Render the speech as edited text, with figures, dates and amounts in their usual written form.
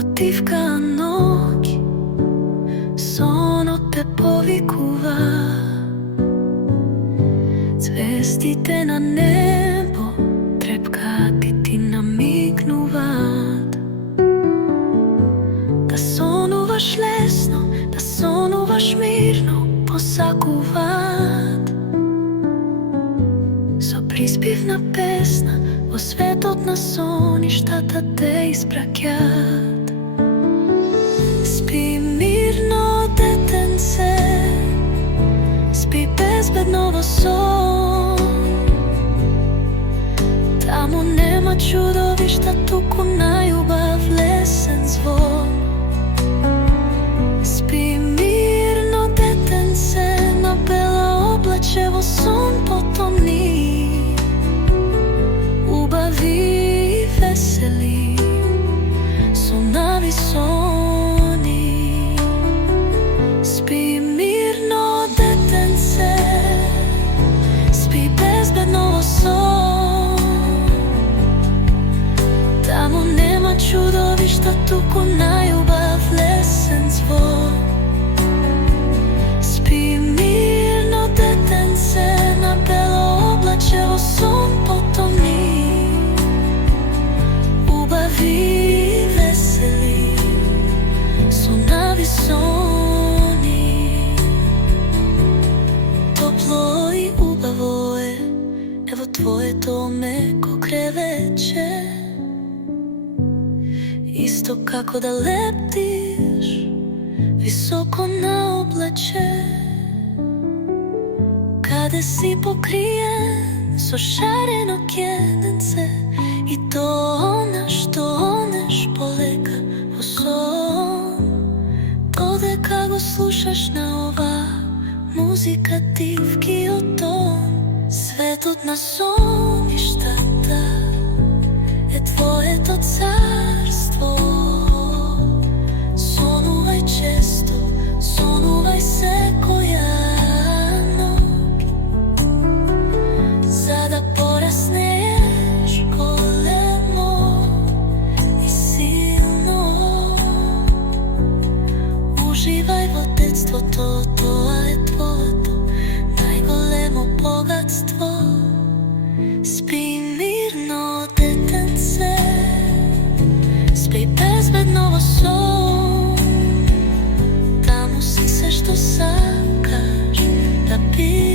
Отивка ноќ, сонот те повикува. Звездите на небо трепкаат и ти намигнуваат. Да сонуваш лесно, да сонуваш мирно, посакуваат. Со приспивна песна во светот на соништата те испраќаат. Спи мирно, детенце, спи безбедно во сон. Таму нема чудовишта, туку најубав лесен звон. Спи мирно, детенце, на бело облаче во сон потони. Убави и весели, сонави сони. Спи мирно, детенце, спи безбедно во сон. Таму нема чудовишта, туку најубав лесен звон. Спи мирно, детенце, на бело облаче во сон потони. Убави и весели, сонави сони. Топло и убаво е во твоето меко кревече. Исто како да лептиш високо на облаче. Каде си покриен со шарено кједенце, и то онеш полека во сон. Додека го слушаш на ова музика дивкиот тон. Светот на соништата е твоето царство. Сонувај често, сонувај секоја ноќ, за да пораснеш големо и силно. Уживај во детството, тоа е твоето најголемо богатство. Спи мирно, детенце, спи безбедно во сон. Таму си се што сакаш да бидеш.